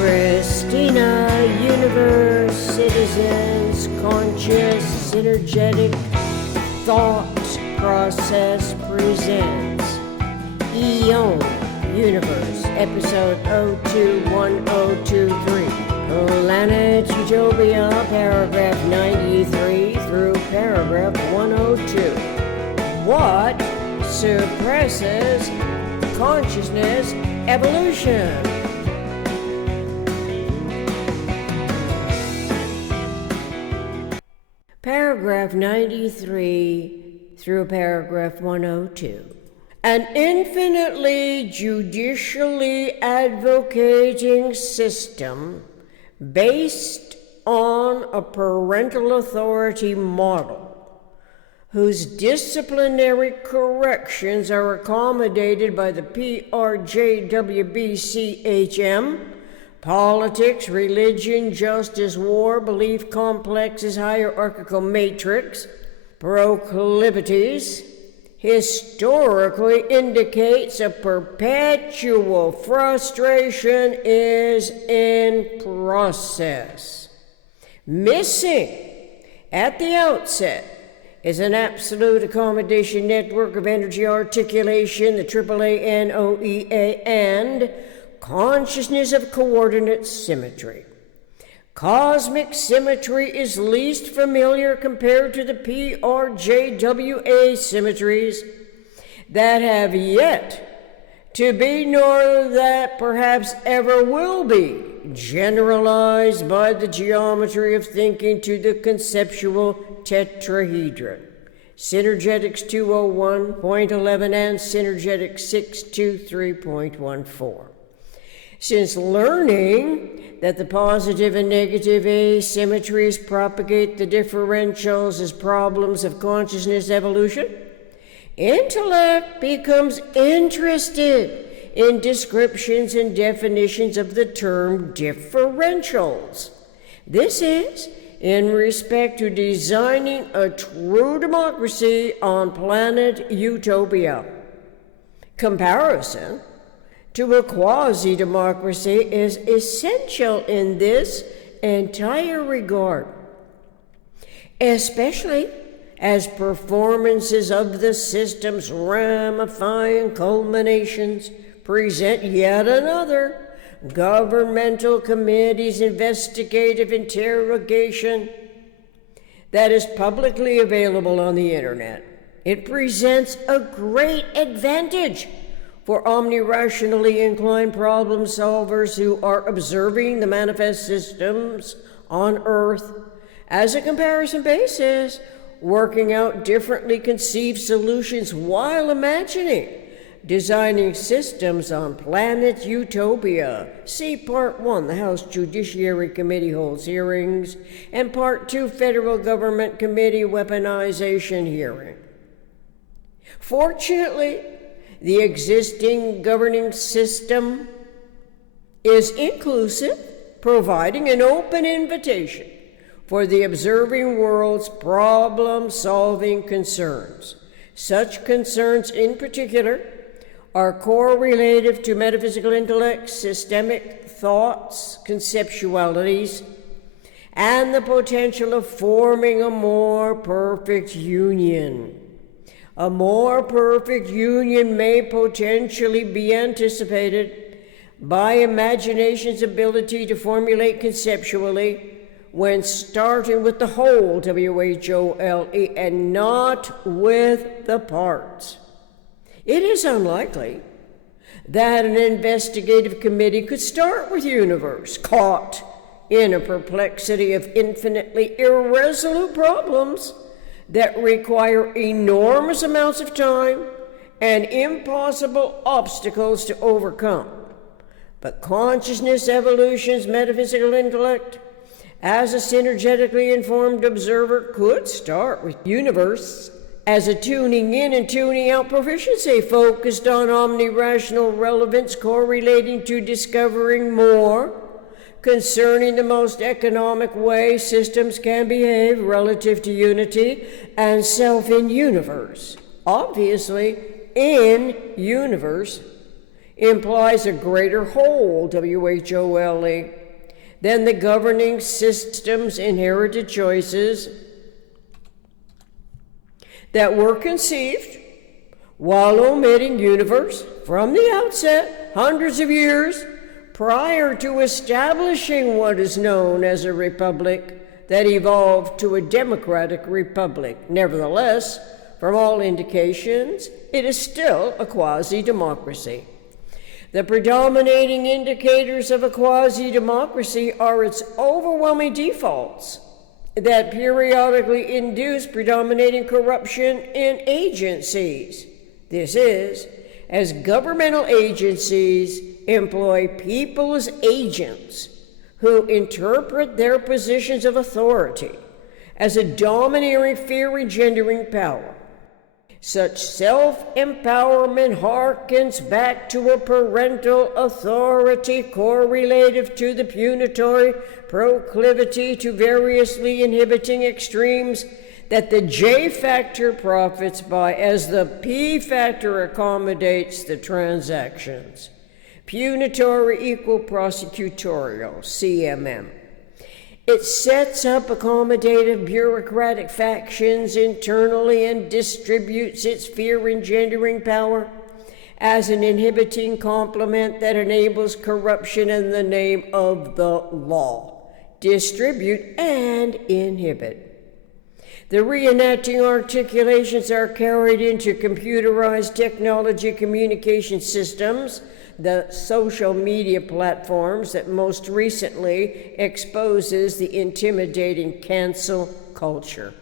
Christina, universe, citizens, conscious, synergetic thought process presents Eon Universe, episode 021023, Planet Utopia, paragraph 93 through paragraph 102. What suppresses consciousness evolution? Paragraph 93 through paragraph 102. An infinitely judicially advocating system based on a parental authority model whose disciplinary corrections are accommodated by the PRJWBCHM, politics, religion, justice, war, belief complexes, hierarchical matrix, proclivities, historically indicates a perpetual frustration is in process. Missing at the outset is an absolute accommodation network of energy articulation, the AAANOEA, and consciousness of coordinate symmetry. Cosmic symmetry is least familiar compared to the PRJW asymmetries that have yet to be, nor that perhaps ever will be, generalized by the geometry of thinking to the conceptual tetrahedron. Synergetics 201.11 and Synergetics 623.14. Since learning that the positive and negative asymmetries propagate the differentials as problems of consciousness evolution, intellect becomes interested in descriptions and definitions of the term differentials. This is in respect to designing a true democracy on Planet Utopia. Comparison to a quasi-democracy is essential in this entire regard, especially as performances of the system's ramifying culminations present yet another governmental committee's investigative interrogation that is publicly available on the internet. It presents a great advantage for omnirationally inclined problem solvers who are observing the manifest systems on Earth as a comparison basis, working out differently conceived solutions while designing systems on Planet Utopia. See Part 1, the House Judiciary Committee holds hearings, and Part 2, Federal Government Committee weaponization hearing. Fortunately, the existing governing system is inclusive, providing an open invitation for the observing world's problem-solving concerns. Such concerns in particular are correlative to metaphysical intellect, systemic thoughts, conceptualities, and the potential of forming a more perfect union. A more perfect union may potentially be anticipated by imagination's ability to formulate conceptually when starting with the whole, W-H-O-L-E, and not with the parts. It is unlikely that an investigative committee could start with universe, caught in a perplexity of infinitely irresolute problems that require enormous amounts of time and impossible obstacles to overcome. But consciousness evolution's metaphysical intellect, as a synergetically informed observer, could start with universe as a tuning in and tuning out proficiency focused on omnirational relevance correlating to discovering more concerning the most economic way systems can behave relative to unity and self in universe. Obviously, in universe implies a greater whole, WHOLE, than the governing system's inherited choices that were conceived while omitting universe from the outset, hundreds of years prior to establishing what is known as a republic that evolved to a democratic republic. Nevertheless, from all indications, it is still a quasi-democracy. The predominating indicators of a quasi-democracy are its overwhelming defaults that periodically induce predominating corruption in agencies. This is, as governmental agencies employ people as agents who interpret their positions of authority as a domineering, fear-engendering power. Such self-empowerment harkens back to a parental authority correlative to the punitory proclivity to variously inhibiting extremes that the J factor profits by as the P factor accommodates the transactions. Punitory equal prosecutorial, CMM. It sets up accommodative bureaucratic factions internally and distributes its fear-engendering power as an inhibiting complement that enables corruption in the name of the law. Distribute and inhibit. The reenacting articulations are carried into computerized technology communication systems, the social media platforms that most recently exposes the intimidating cancel culture.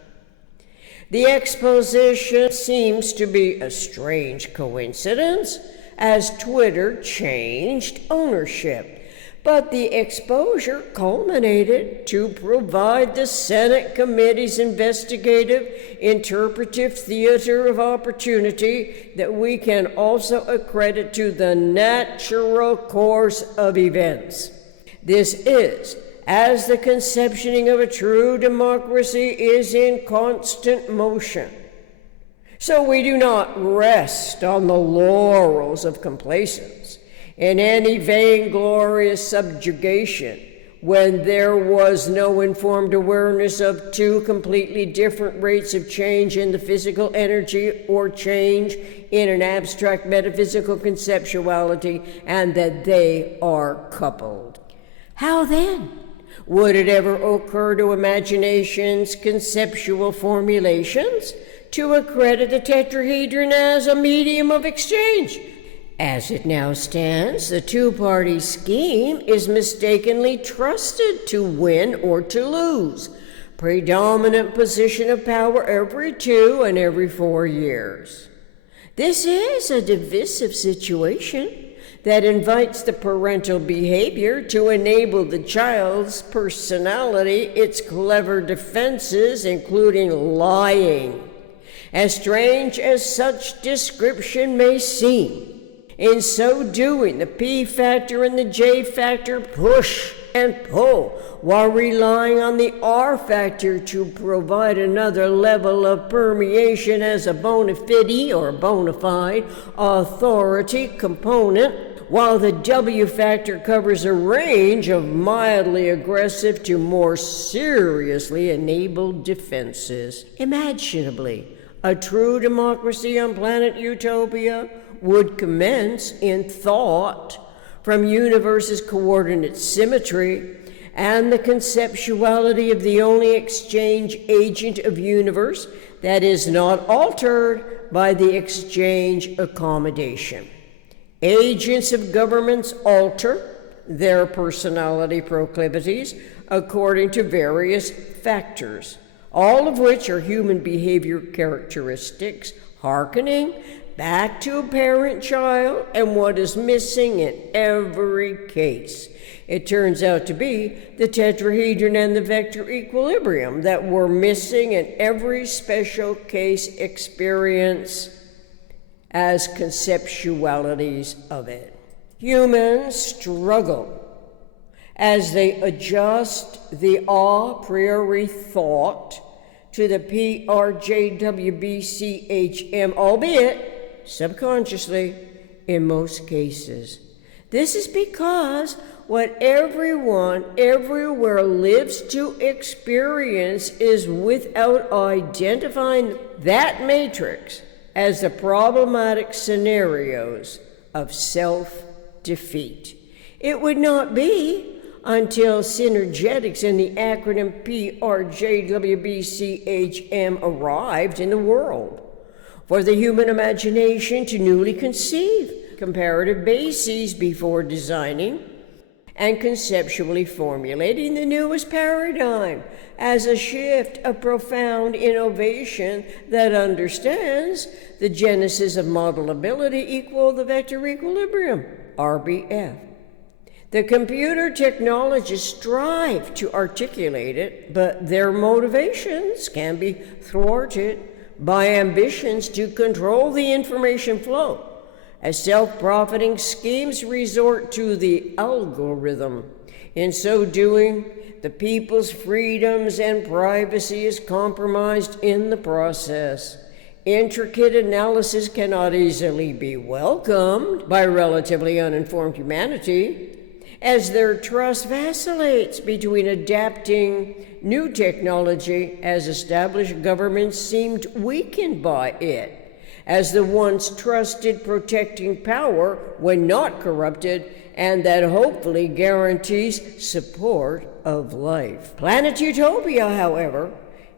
The exposition seems to be a strange coincidence as Twitter changed ownership, but the exposure culminated to provide the Senate Committee's investigative, interpretive theater of opportunity that we can also accredit to the natural course of events. This is, as the conceptioning of a true democracy is in constant motion. So we do not rest on the laurels of complacence in any vainglorious subjugation when there was no informed awareness of two completely different rates of change in the physical energy or change in an abstract metaphysical conceptuality, and that they are coupled. How then would it ever occur to imagination's conceptual formulations to accredit the tetrahedron as a medium of exchange? As it now stands, the two-party scheme is mistakenly trusted to win or to lose, predominant position of power every 2 and every 4 years. This is a divisive situation that invites the parental behavior to enable the child's personality its clever defenses, including lying. As strange as such description may seem, in so doing, the P factor and the J factor push and pull while relying on the R factor to provide another level of permeation as a bona fide or bona fide authority component, while the W factor covers a range of mildly aggressive to more seriously enabled defenses. Imaginably, a true democracy on Planet Utopia would commence in thought from universe's coordinate symmetry and the conceptuality of the only exchange agent of universe that is not altered by the exchange accommodation. Agents of governments alter their personality proclivities according to various factors, all of which are human behavior characteristics, hearkening back to a parent-child and what is missing in every case. It turns out to be the tetrahedron and the vector equilibrium that were missing in every special case experience as conceptualities of it. Humans struggle as they adjust the a priori thought to the PRJWBCHM, albeit subconsciously, in most cases. This is because what everyone everywhere lives to experience is without identifying that matrix as the problematic scenarios of self-defeat. It would not be until Synergetics and the acronym PRJWBCHM arrived in the world for the human imagination to newly conceive comparative bases before designing and conceptually formulating the newest paradigm as a shift of profound innovation that understands the genesis of modelability equal the vector equilibrium, RBF. The computer technologists strive to articulate it, but their motivations can be thwarted by ambitions to control the information flow, as self-profiting schemes resort to the algorithm. In so doing, the people's freedoms and privacy is compromised in the process. Intricate analysis cannot easily be welcomed by relatively uninformed humanity, as their trust vacillates between adapting new technology as established governments seemed weakened by it, as the once trusted protecting power when not corrupted, and that hopefully guarantees support of life. Planet Utopia, however,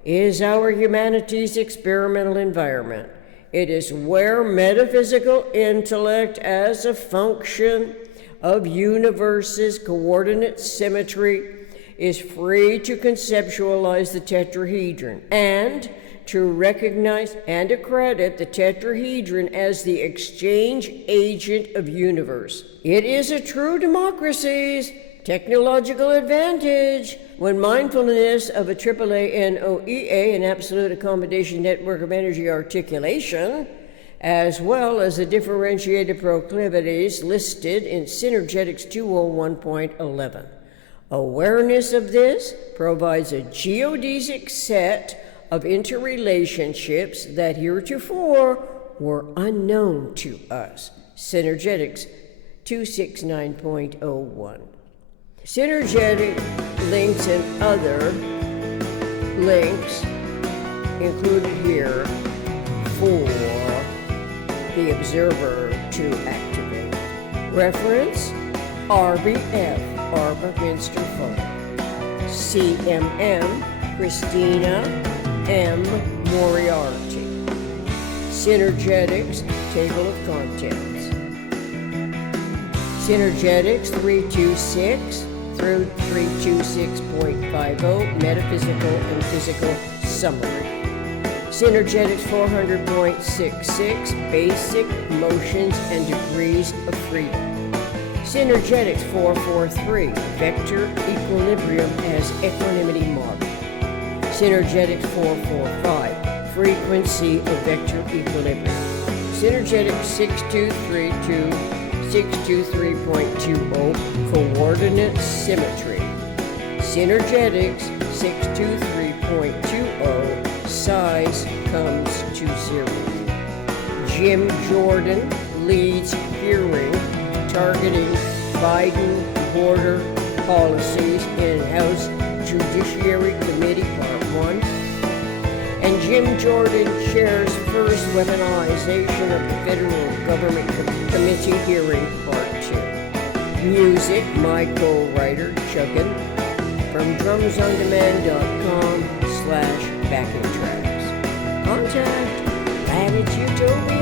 is our humanity's experimental environment. It is where metaphysical intellect as a function of universe's coordinate symmetry is free to conceptualize the tetrahedron and to recognize and accredit the tetrahedron as the exchange agent of universe. It is a true democracy's technological advantage when mindfulness of a AAANOEA, an absolute accommodation network of energy articulation, as well as the differentiated proclivities listed in Synergetics 201.11. Awareness of this provides a geodesic set of interrelationships that heretofore were unknown to us. Synergetics 269.01. Synergetic links and other links included here for the observer to activate. Reference: RBF, Arbor-Minster Folk. CMM, Christina M. Moriarty. Synergetics, Table of Contents. Synergetics 326 through 326.50, Metaphysical and Physical Summary. Synergetics 400.66, Basic Motions and Degrees of Freedom. Synergetics 443, Vector Equilibrium as Equanimity Model. Synergetics 445, Frequency of Vector Equilibrium. Synergetics 6232, 623.20, Coordinate Symmetry. Synergetics 623.20, Size comes to 0. Jim Jordan leads hearing targeting Biden border policies in House Judiciary Committee Part 1. And Jim Jordan chairs first weaponization of the federal government committee hearing Part 2. Music, my co-writer, Chuggin, from drumsondemand.com/backing tracks. Contact Planet Utopia.